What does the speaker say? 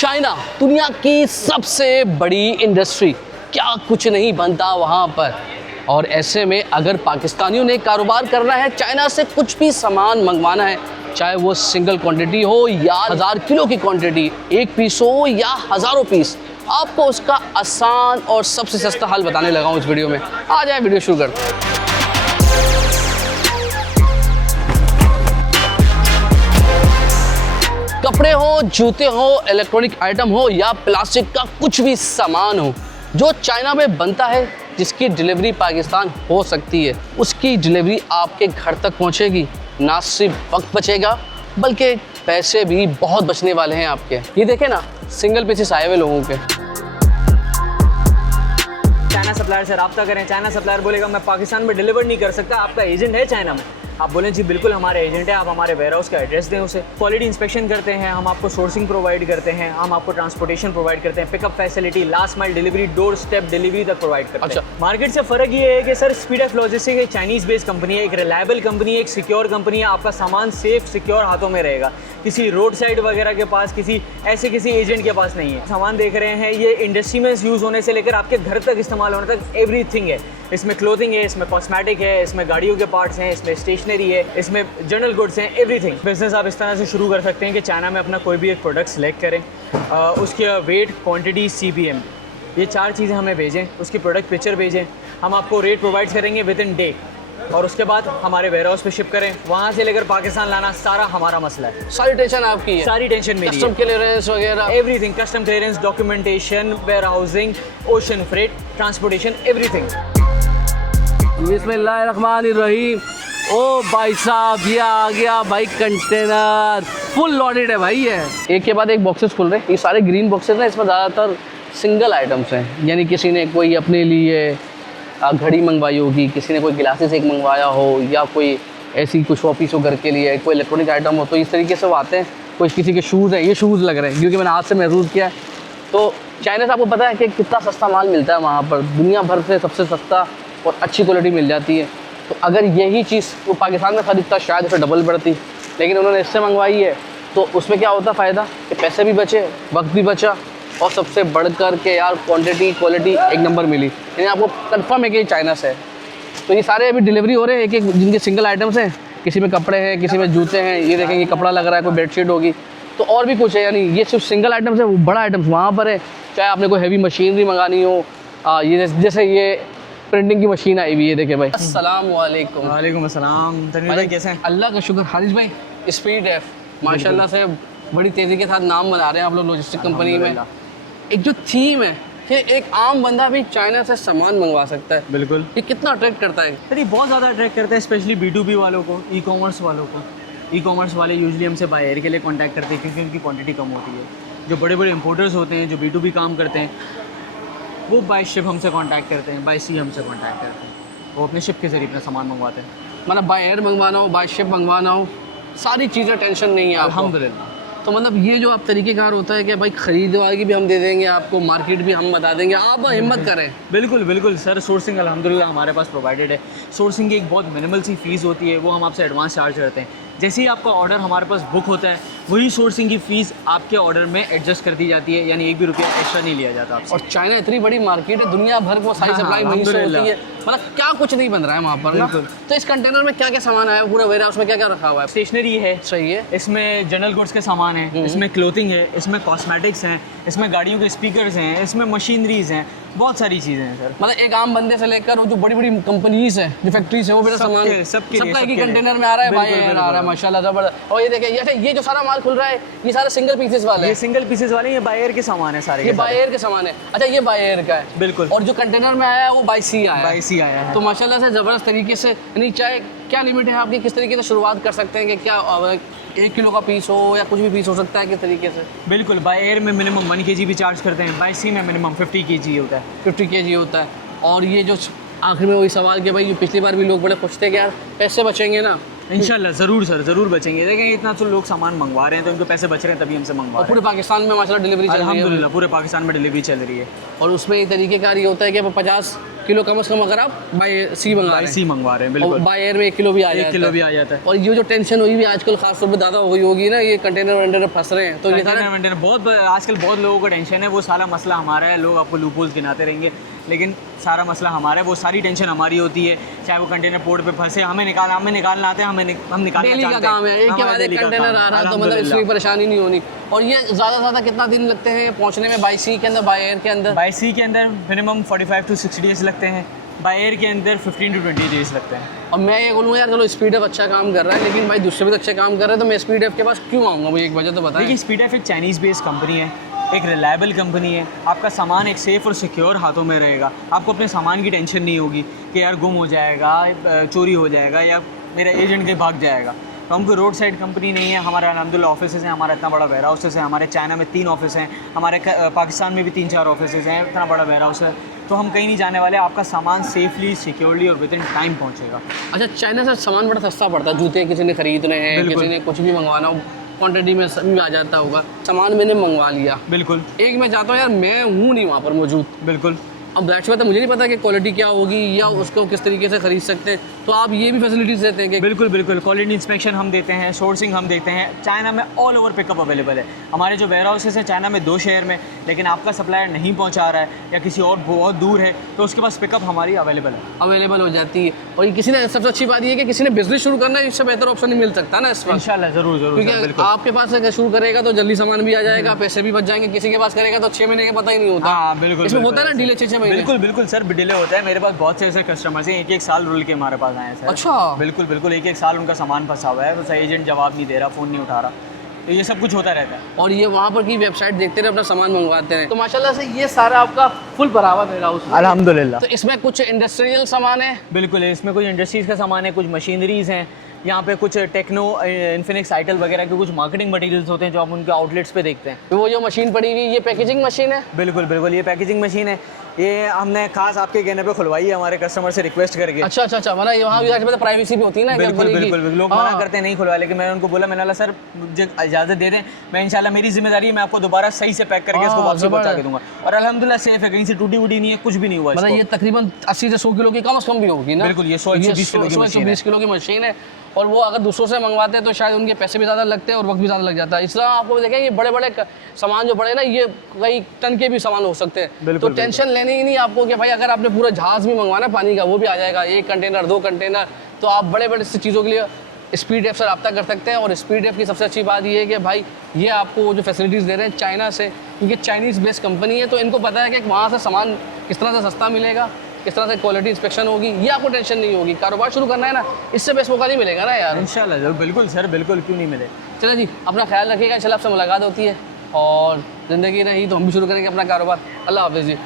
China दुनिया की सबसे बड़ी इंडस्ट्री, क्या कुछ नहीं बनता वहाँ पर। और ऐसे में अगर पाकिस्तानियों ने कारोबार करना है, चाइना से कुछ भी सामान मंगवाना है, चाहे वो सिंगल क्वांटिटी हो या 1000 किलो की क्वांटिटी, एक पीस हो या हज़ारों पीस, आपको उसका आसान और सबसे सस्ता हल बताने लगा हूँ इस वीडियो में। आ जाए वीडियो शुरू करते हैं। कपड़े हो, जूते हो, इलेक्ट्रॉनिक आइटम हो या प्लास्टिक का कुछ भी सामान हो जो चाइना में बनता है, जिसकी डिलीवरी पाकिस्तान हो सकती है, उसकी डिलीवरी आपके घर तक पहुंचेगी। ना सिर्फ वक्त बचेगा बल्कि पैसे भी बहुत बचने वाले हैं आपके। ये देखें ना, सिंगल पीसेस आए हुए लोगों के। चाइना सप्लायर से रब्ता करें। चाइना सप्लायर बोलेगा मैं पाकिस्तान में डिलीवर नहीं कर सकता, आपका एजेंट है चाइना में। आप बोलें जी बिल्कुल हमारे एजेंट है, आप हमारे वेयर हाउस का एड्रेस दें उसे। क्वालिटी इंस्पेक्शन करते हैं हम, आपको सोर्सिंग प्रोवाइड करते हैं हम, आपको ट्रांसपोर्टेशन प्रोवाइड करते हैं, pickup facility, last mile delivery, door step delivery तक प्रोवाइड करते हैं। मार्केट से फ़र्क ये है कि सर स्पीड ऑफ लॉजिस्टिक एक चाइनीज़ बेस्ड कंपनी है, एक रिलायबल कंपनी है, एक सिक्योर कंपनी है। आपका सामान सेफ सिक्योर हाथों में रहेगा, किसी रोड साइड वगैरह के पास, किसी एजेंट के पास नहीं है। सामान देख रहे हैं, ये इंडस्ट्री में यूज़ होने से लेकर आपके घर तक इस्तेमाल होने तक एवरीथिंग है। इसमें क्लोथिंग है, इसमें कॉस्मेटिक है, इसमें गाड़ियों के पार्ट्स हैं, इसमें स्टेशनरी है, इसमें जनरल गुड्स हैं, एवरीथिंग। बिजनेस आप इस तरह से शुरू कर सकते हैं कि चाइना में अपना कोई भी एक प्रोडक्ट सेलेक्ट करें, उसके वेट, क्वांटिटी, CBM, ये 4 चीज़ें हमें भेजें, उसकी प्रोडक्ट पिक्चर भेजें, हम आपको रेट प्रोवाइड करेंगे विद इन डे, और उसके बाद हमारे वेयर हाउस पे शिप करें। वहाँ से लेकर पाकिस्तान लाना सारा हमारा मसला है। सारी टेंशन आपकी है? सारी टेंशन मेरी है। कस्टम क्लियरेंस वगैरह everything, custom clearance, documentation, warehousing, ocean freight, transportation, everything. बिस्मिल्लाहिर्रहमानिर्रहीम। ओ भाई साहब, ये आ गया भाई कंटेनर, फुल लोडेड है भाई। ये एक के बाद एक बॉक्सेस खुल रहे हैं। ये सारे ग्रीन बॉक्सेस हैं, इसमें ज़्यादातर सिंगल आइटम्स हैं, यानी किसी ने कोई अपने लिए घड़ी मंगवाई होगी, किसी ने कोई गिलासेस एक मंगवाया हो, या कोई ऐसी कुछ शॉपीस हो घर के लिए, कोई इलेक्ट्रॉनिक आइटम हो, तो इस तरीके से वो आते हैं। कोई किसी के शूज़ हैं, ये शूज़ लग रहे हैं क्योंकि मैंने आज से महसूस किया है। तो चाइना से आपको पता है कि कितना सस्ता माल मिलता है वहाँ पर, दुनिया भर से सबसे सस्ता और अच्छी क्वालिटी मिल जाती है। तो अगर यही चीज़ वो पाकिस्तान में खरीदता शायद उसे डबल पड़ती, लेकिन उन्होंने इससे मंगवाई है, तो उसमें क्या होता फ़ायदा कि पैसे भी बचे, वक्त भी बचा, और सबसे बढ़ कर के यार क्वांटिटी क्वालिटी एक नंबर मिली। यानी आपको कंफर्म है कि चाइना से है। तो ये सारे अभी डिलीवरी हो रहे हैं, एक एक जिनके सिंगल आइटम्स हैं, किसी में कपड़े हैं, किसी में जूते हैं, ये देखें ये कपड़ा लग रहा है, कोई बेडशीट होगी, तो और भी कुछ है। यानी ये सिर्फ सिंगल आइटम्स है, वो बड़ा आइटम्स वहाँ पर है। चाहे आपने कोई हैवी मशीनरी मंगानी हो, ये जैसे ये प्रिंटिंग की मशीन आई हुई है, देखे भाई। अस्सलाम वालेकुम। वालेकुम अस्सलाम। तनवीर भाई कैसे हैं? अल्लाह का शुक्र। हारिस भाई, स्पीड एफ माशाल्लाह से बड़ी तेज़ी के साथ नाम बना रहे हैं आप लोग लॉजिस्टिक कंपनी में। एक जो थीम है कि एक आम बंदा भी चाइना से सामान मंगवा सकता है, बिल्कुल, ये कितना अट्रैक्ट करता है? अरे बहुत ज़्यादा अट्रैक्ट करता है, स्पेशली B2B वालों को, ई कॉमर्स वालों को। ई कॉमर्स वाले यूजुअली हमसे बायर के लिए कांटेक्ट करते हैं क्योंकि उनकी क्वांटिटी कम होती है। जो बड़े बड़े इंपोर्टर्स होते हैं, जो B2B काम करते हैं, वो बाय शिप हमसे कांटेक्ट करते हैं, बाय सी हमसे कांटेक्ट करते हैं। वो अपने शिप के ज़रिए अपना सामान मंगवाते हैं। मतलब बाय एयर मंगवाना हो, बाय शिप मंगवाना हो, सारी चीज़ें टेंशन नहीं है अल्हम्दुलिल्लाह। तो मतलब ये जो आप तरीक़ेकार होता है कि भाई खरीदवागी भी हम दे देंगे आपको, मार्केट भी हम बता देंगे, आप हिम्मत करें। बिल्कुल बिल्कुल सर, सोर्सिंग अल्हम्दुलिल्लाह हमारे पास प्रोवाइडेड है। सोर्सिंग की एक बहुत मिनिमल सी फ़ीस होती है, वो हम आपसे एडवांस चार्ज करते हैं। जैसे ही आपका ऑर्डर हमारे पास बुक होता है, वही सोर्सिंग की फ़ीस आपके ऑर्डर में एडजस्ट कर दी जाती है, यानी 1 भी रुपया एक्स्ट्रा नहीं लिया जाता आपसे। और चाइना इतनी बड़ी मार्केट है, दुनिया भर को सारी सप्लाई वहीं से होती है, मतलब क्या कुछ नहीं बन रहा है वहाँ पर ना। तो इस कंटेनर में क्या क्या सामान आया, पूरा वेयर हाउस में क्या क्या रखा हुआ है? स्टेशनरी है, सही है, इसमें जनरल गुड्स के सामान हैं, इसमें क्लोथिंग है, इसमें कॉस्मेटिक्स हैं, इसमें गाड़ियों के स्पीकर्स हैं, इसमें मशीनरीज हैं, बहुत सारी चीज़ें हैं सर। मतलब एक आम बंदे से लेकर वो जो बड़ी बड़ी कंपनीज हैं, जो फैक्ट्रीज है, वो मेरा सामान सबका एक ही कंटेनर में आ रहा है, बाय एयर आ रहा है, माशाल्लाह ज़बरदस्त। और ये देखिए, ये जो सारा माल खुल रहा है, ये सारे सिंगल पीसेस वाले हैं। ये सिंगल पीसेस वाले, ये बाय एयर के सामान है सारे। ये बाय एयर के सामान है। अच्छा, ये बाय एयर का है, बिल्कुल। और जो कंटेनर में आया है वो बाय सी आया है। बाय सी आया है। तो माशाल्लाह से ज़बरदस्त तरीके से, यानी चाहे क्या लिमिट है आपकी, किस तरीके से शुरुआत कर सकते हैं कि क्या 1 किलो का पीस हो या कुछ भी पीस हो सकता है, किस तरीके से? बिल्कुल, बाय एयर में मिनिमम 1 kg भी चार्ज करते हैं, बाय सी में मिनिमम 50 kg होता है। 50 kg होता है। और ये जो आखिर में वही सवाल कि भाई, जो पिछली बार भी लोग बड़े खुश थे कि यार पैसे बचेंगे ना, इंशाल्लाह ज़रूर सर, ज़रूर बचेंगे। देखें इतना तो लोग सामान मंगवा रहे हैं, तो इनको पैसे बच रहे हैं, तभी हमसे मंगवा रहे हैं। पूरे पाकिस्तान में माशाल्लाह डिलीवरी चल रही है, अल्हम्दुलिल्लाह पूरे पाकिस्तान में डिलीवरी चल रही है। और उसमें एक तरीके का ये होता है कि 50 किलो कम से कम अगर आप बाई सी मंगा रहे हैं, सी मंगवा रहे हैं और बिल्कुल, बाई एयर में 1 किलो भी आ 1 जाता किलो है। भी आ जाता है। और ये जो टेंशन हुई भी आजकल खास तौर पे ज़्यादा हो गई होगी ना, ये कंटेनर वंटेनर फंस रहे हैं, तो ये सारा कंटेनर बहुत आजकल बहुत लोगों को टेंशन है, वो सारा मसला हमारा है। लोग आपको लूपहोल्स गिनाते रहेंगे, लेकिन सारा मसला हमारा है, वो सारी टेंशन हमारी होती है। चाहे वो कंटेनर पोर्ट पे फंसे, हमें निकालना आते हैं, हम निकालना डेली का चाहते हैं। काम है, एक के बाद एक कंटेनर आ रहा, तो मतलब इसमें परेशानी नहीं होनी। और ये ज़्यादा से ज़्यादा कितना दिन लगते हैं पहुँचने में बाई सी के अंदर, बाई एयर के अंदर? बाई सी के अंदर मिनिमम 45 to 60 डेज लगते हैं, बाई एयर के अंदर 15 to 20 डेज लगते हैं। और मैं ये बोलूँगा यार, चलो स्पीड एफ अच्छा काम कर रहा है, लेकिन भाई दूसरे भी तो अच्छे काम कर रहे हैं, तो मैं स्पीड एफ के पास क्यों आऊँगा? मुझे एक वजह तो बताएं। देखिए, स्पीडएफ एक चाइनीज़ बेस्ड कंपनी है, एक रिलायबल कंपनी है। आपका सामान एक सेफ़ और सिक्योर हाथों में रहेगा। आपको अपने सामान की टेंशन नहीं होगी कि यार गुम हो जाएगा, चोरी हो जाएगा, या मेरा एजेंट के भाग जाएगा। तो हम कोई रोड साइड कंपनी नहीं है। हमारा अल्हम्दुलिल्लाह ऑफिसेज़ हैं, हमारा इतना बड़ा वेयर हाउसेज़ है, हमारे चाइना में 3 ऑफिस हैं, हमारे पाकिस्तान में भी 3-4 ऑफिसेज़ हैं, इतना बड़ा वेयर हाउस है। तो हम कहीं नहीं जाने वाले, आपका सामान सेफली, सिक्योरली और विद इन टाइम पहुँचेगा। अच्छा, चाइना से सामान बड़ा सस्ता पड़ता है, जूते किसी ने खरीदने हैं, बिल्कुल। किसी ने कुछ भी मंगवाना हो, क्वांटिटी में सभी आ जाता होगा। सामान मैंने मंगवा लिया, बिल्कुल एक मैं चाहता हूँ यार, मैं हूँ नहीं वहाँ पर मौजूद, बिल्कुल। अब दैट्स बात है, मुझे नहीं पता कि क्वालिटी क्या होगी या उसको किस तरीके से खरीद सकते हैं, तो आप ये भी फैसिलिटीज़ देते हैं कि? बिल्कुल बिल्कुल, क्वालिटी इंस्पेक्शन हम देते हैं, सोर्सिंग हम देते हैं। चाइना में ऑल ओवर पिकअप अवेलेबल है। हमारे जो वेयर हाउसेस हैं चाइना में 2 शहर में, लेकिन आपका सप्लायर नहीं पहुंचा रहा है या किसी और बहुत दूर है, तो उसके पास पिकअप हमारी अवेलेबल है। अवेलेबल हो जाती है। और ये किसी ने, सबसे अच्छी बात ये है कि किसी ने बिजनेस शुरू करना है, इससे बेहतर ऑप्शन नहीं मिल सकता ना इस वक्त, इंशाल्लाह ज़रूर ज़रूर सर, क्योंकि बिल्कुल। आपके पास अगर शुरू करेगा तो जल्दी सामान भी आ जाएगा, पैसे भी बच जाएंगे। किसी के पास करेगा तो 6 महीने का पता ही नहीं होता। हाँ बिल्कुल, इसमें बिल्कुल होता है ना ऐसे। डिले 6 महीने। बिल्कुल बिल्कुल सर, डिले होता है। मेरे पास बहुत से ऐसे कस्टमर्स हैं, 1-1 साल रुल के हमारे पास आए हैं सर। अच्छा। बिल्कुल बिल्कुल, 1-1 साल उनका सामान फंसा हुआ है, बस एजेंट जवाब नहीं दे रहा, फ़ोन नहीं उठा रहा, तो ये सब कुछ होता रहता है। और ये वहाँ पर की वेबसाइट देखते रहे, अपना सामान मंगवाते हैं। तो माशाल्लाह से ये सारा आपका फुल भरा हुआ वेयर हाउस है। अल्हम्दुलिल्लाह। तो इसमें कुछ इंडस्ट्रियल सामान है? बिल्कुल, इसमें कुछ इंडस्ट्रीज़ का सामान है, कुछ मशीनरीज़ हैं, यहाँ पे कुछ टेक्नो, इन्फिनिक्स, आइटल वगैरह के कुछ मार्केटिंग मटेरियल्स होते हैं जो आप उनके आउटलेट्स पे देखते हैं। वो जो मशीन पड़ी हुई, ये पैकेजिंग मशीन है? बिल्कुल बिल्कुल, ये पैकेजिंग मशीन है। ये हमने खास आपके कहने पे खुलवाई है, हमारे कस्टमर से रिक्वेस्ट करके। अच्छा अच्छा अच्छा, मतलब वहाँ भी प्राइवेसी भी होती है ना? बिल्कुल कंपनी की। बिल्कुल, लोग मना करते हैं नहीं खुलवा, लेकिन मैंने उनको बोला, मैंने बोला सर मुझे इजाज़त दे दें, मैं इंशाल्लाह, मेरी जिम्मेदारी है, मैं आपको दोबारा सही से पैक करके इसको वापसी पहुंचा के दूंगा। और अल्हम्दुलिल्लाह सेफ है, कहीं से टूटी वूटी नहीं है, कुछ भी नहीं हुआ। मतलब ये तकरीबन 80 से 100 किलो की कम से कम भी होगी ना? बिल्कुल, ये 100-120 किलो की मशीन है। 120 किलो की मशीन है। और वो अगर दूसरों से मंगवाते हैं तो शायद उनके पैसे भी ज़्यादा लगते हैं और वक्त भी ज़्यादा लग जाता है। इसलिए आपको देखें, ये बड़े बड़े सामान जो बड़े ना, ये कई टन के भी सामान हो सकते हैं। तो टेंशन लेनी ही नहीं आपको कि भाई अगर आपने पूरा जहाज़ भी मंगवाना पानी का, वो भी आ जाएगा, 1 कंटेनर 2 कंटेनर। तो आप बड़े बड़े चीज़ों के लिए स्पीड एफ से रब्ता कर सकते हैं। और स्पीड एफ की सबसे अच्छी बात ये है कि भाई ये आपको जो फैसिलिटीज़ दे रहे हैं चाइना से, क्योंकि चाइनीज़ बेस्ड कंपनी है, तो इनको पता है कि वहाँ से सामान किस तरह से सस्ता मिलेगा, किस तरह से क्वालिटी इंस्पेक्शन होगी, ये आपको टेंशन नहीं होगी। कारोबार शुरू करना है ना, इससे बेस्ट मौका नहीं मिलेगा ना यार। इंशाल्लाह ज़रूर, बिल्कुल सर, बिल्कुल, क्यों नहीं मिले। चलो जी, अपना ख्याल रखिएगा, इंशाल्लाह आपसे मुलाकात होती है, और ज़िंदगी रही तो हम भी शुरू करेंगे अपना कारोबार। अल्लाह हाफ़िज़ जी।